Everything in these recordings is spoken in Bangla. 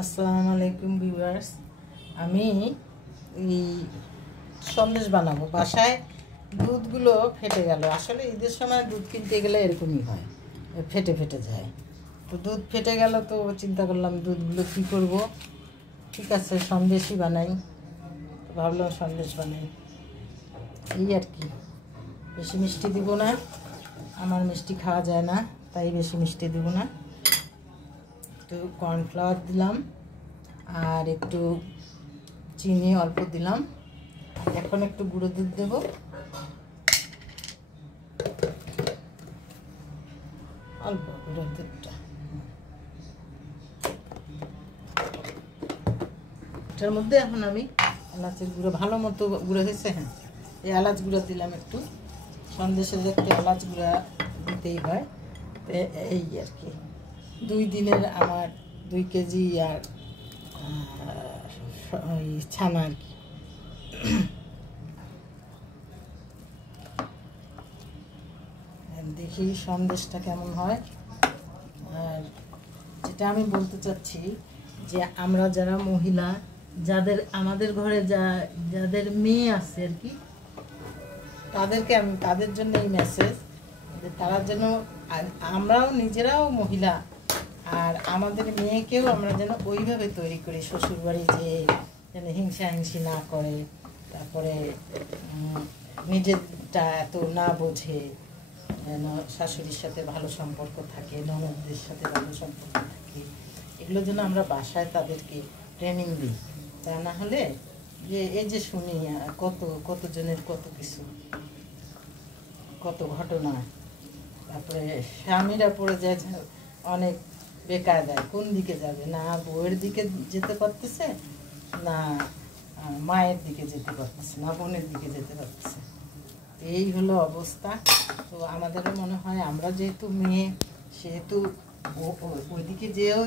আসসালামু আলাইকুম ভিউয়ার্স। আমি এই সন্দেশ বানাবো। বাসায় দুধগুলো ফেটে গেল। আসলে ঈদের সময় দুধ কিনতে গেলে এরকমই হয়, ফেটে ফেটে যায়। তো দুধ ফেটে গেল, তো চিন্তা করলাম দুধগুলো কী করব। ঠিক আছে, সন্দেশই বানাই। তো ভাবলাম সন্দেশ বানাই, এই আর কি। বেশি মিষ্টি দিব না, আমার মিষ্টি খাওয়া যায় না, তাই বেশি মিষ্টি দিব না। একটু কর্নফ্লাওয়ার দিলাম আর একটু চিনি অল্প দিলাম। এখন একটু গুঁড়ো দুধ দেবো। অল্প গুঁড়ো দুধটা এটার মধ্যে এখন আমি এলাচের গুঁড়ো, ভালো মতো গুঁড়ো হয়েছে। হ্যাঁ, এই এলাচ গুঁড়ো দিলাম একটু। সন্দেশে যে একটু এলাচ গুঁড়া দিতেই হয়। এই আর কি, 2 দিনের আমার 2 কেজি আর ওই ছানা আর কি। দেখি সন্দেশটা কেমন হয়। আর যেটা আমি বলতে চাচ্ছি যে আমরা যারা মহিলা, যাদের আমাদের ঘরে যাদের মেয়ে আছে আর কি, তাদেরকে আমি তাদের জন্য এই মেসেজ, যে তারা যেন, আমরাও নিজেরাও মহিলা, আর আমাদের মেয়েকেও আমরা যেন ওইভাবে তৈরি করি, শ্বশুরবাড়ি যেন হিংসি না করে, তারপরে নিজেরটা এত না বোঝে, যেন শাশুড়ির সাথে ভালো সম্পর্ক থাকে, ননদদের সাথে ভালো সম্পর্ক থাকে। এগুলো যেন আমরা বাসায় তাদেরকে ট্রেনিং দিই। তা না হলে যে এই যে শুনি কতজনের কত কিছু, কত ঘটনা। তারপরে স্বামীরা পড়ে যায় অনেক বেকায়দায়, কোন দিকে যাবে, না বউয়ের দিকে যেতে পারতেছে, না মায়ের দিকে যেতে পারতেছে, না বোনের দিকে যেতে পারতেছে। এই হলো অবস্থা। তো আমাদেরও মনে হয় আমরা যেহেতু মেয়ে, সেহেতু ওইদিকে যেও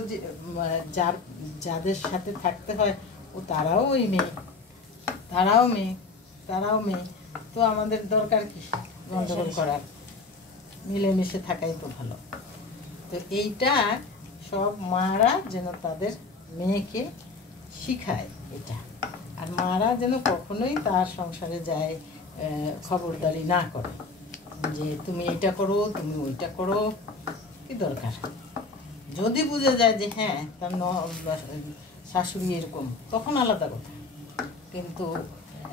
যাদের সাথে থাকতে হয়, তারাও ওই মেয়ে, তারাও মেয়ে। তো আমাদের দরকার কি গন্ডগোল করার, মিলেমিশে থাকাই তো ভালো। তো এইটা সব মারা যেন তাদের মেয়েকে শিখায় এটা। আর মারা যেন কখনোই তার সংসারে যায় খবরদারি না করে, যে তুমি এটা করো, তুমি ওইটা করো, কি দরকার। যদি বুঝে যায় যে হ্যাঁ তার শাশুড়ি এরকম, তখন আলাদা কথা। কিন্তু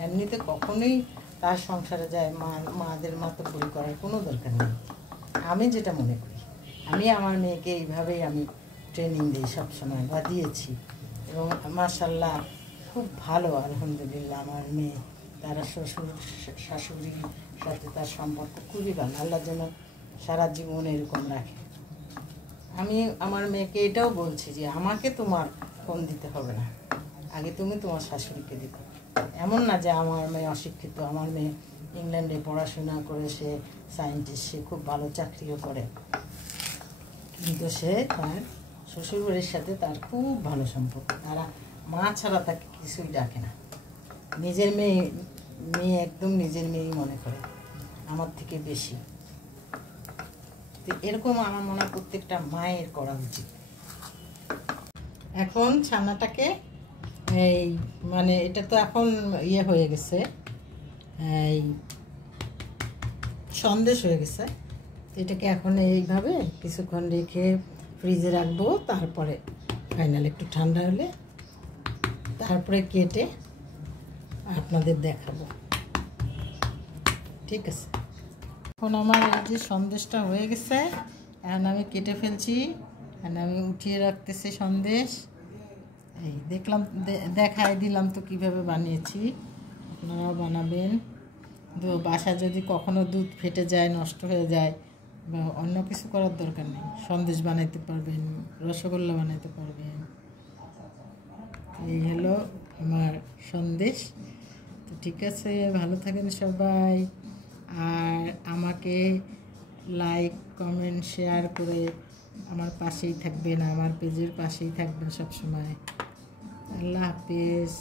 এমনিতে কখনোই তার সংসারে যায় মাদের মাতব্বরি করার কোনো দরকার নেই, আমি যেটা মনে করি। আমি আমার মেয়েকে এইভাবেই আমি ট্রেনিং দিই সবসময়, বা দিয়েছি। এবং মাশাআল্লাহ খুব ভালো, আলহামদুলিল্লাহ। আমার মেয়ে, তারা শাশুড়ির সাথে তার সম্পর্ক খুবই ভালো। আল্লাহ যেন সারা জীবন এরকম রাখে। আমি আমার মেয়েকে এটাও বলছি যে আমাকে তোমার ফোন দিতে হবে না, আগে তুমি তোমার শাশুড়িকে দিতে। এমন না যে আমার মেয়ে অশিক্ষিত, আমার মেয়ে ইংল্যান্ডে পড়াশোনা করে, সে সায়েন্টিস্ট, সে খুব ভালো চাকরিও করে, কিন্তু সে তার শ্বশুরবাড়ির সাথে তার খুব ভালো সম্পর্ক। তারা মা ছাড়া তাকে কিছুই ডাকে না। নিজের মেয়ে একদম নিজের মেয়েই মনে করে, আমার থেকে বেশি। তো এরকম আমার মনে হয় প্রত্যেকটা মায়ের করা উচিত। এখন ছানাটাকে এই মানে এটা তো এখন ইয়ে হয়ে গেছে, এই সন্দেশ হয়ে গেছে। এটাকে এখন এইভাবে কিছুক্ষণ রেখে ফ্রিজে রাখবো। তারপরে ফাইনাল একটু ঠান্ডা হলে তারপরে কেটে আপনাদের দেখাবো। ঠিক আছে, এখন আমার এই যে সন্দেশটা হয়ে গেছে, এখন আমি কেটে ফেলছি, এখন আমি উঠিয়ে রাখতেছি সন্দেশ। এই দেখলাম, দেখাই দিলাম তো কীভাবে বানিয়েছি, আপনারাও বানাবেন। বাসা যদি কখনো দুধ ফেটে যায়, নষ্ট হয়ে যায়, বা অন্য কিছু করার দরকার নেই, সন্দেশ বানাইতে পারবেন, রসগোল্লা বানাইতে পারবেন। এই হলো আমার সন্দেশ। তো ঠিক আছে, ভালো থাকেন সবাই। আর আমাকে লাইক, কমেন্ট, শেয়ার করে আমার পাশেই থাকবেন, আমার পেজের পাশেই থাকবেন সবসময়। আল্লাহ হাফেজ।